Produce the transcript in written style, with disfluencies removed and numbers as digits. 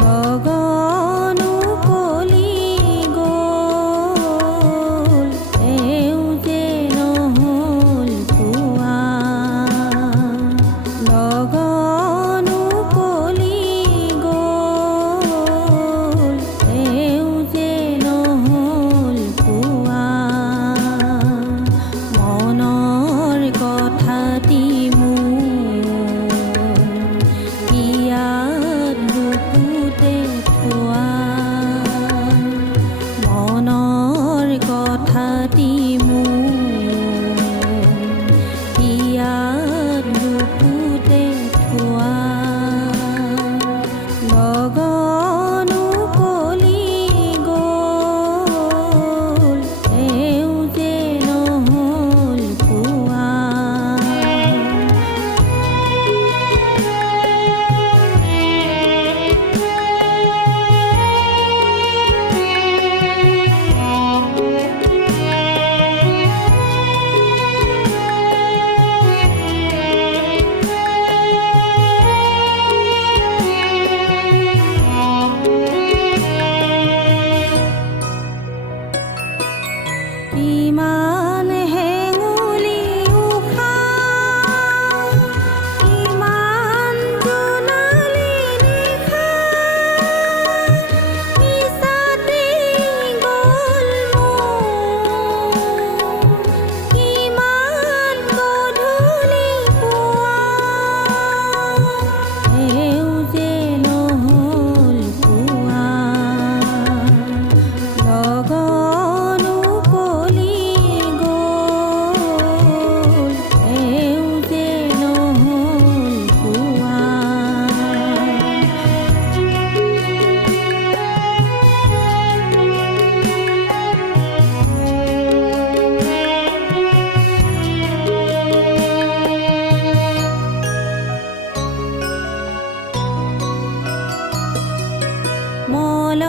লগনো কলি গ'ল এও যে নহ'ল পোৱা লগনো কলি গ'ল এও যে নহ'ল পোৱা মনৰ কথাটি মনৰ কথাটি ইয়াত বুকুতে থোৱা লগনো কলি গ'ল এও যে নহ'ল পোৱা ইমান হেঙুলি উশাহ ইমান জোনালি নিশা মিছাতে গ'ল মোৰ কিমান গধূলি পুৱা এও যে নহ'ল পোৱা লগনো কলি গ'ল এও যে নহ'ল পোৱা মল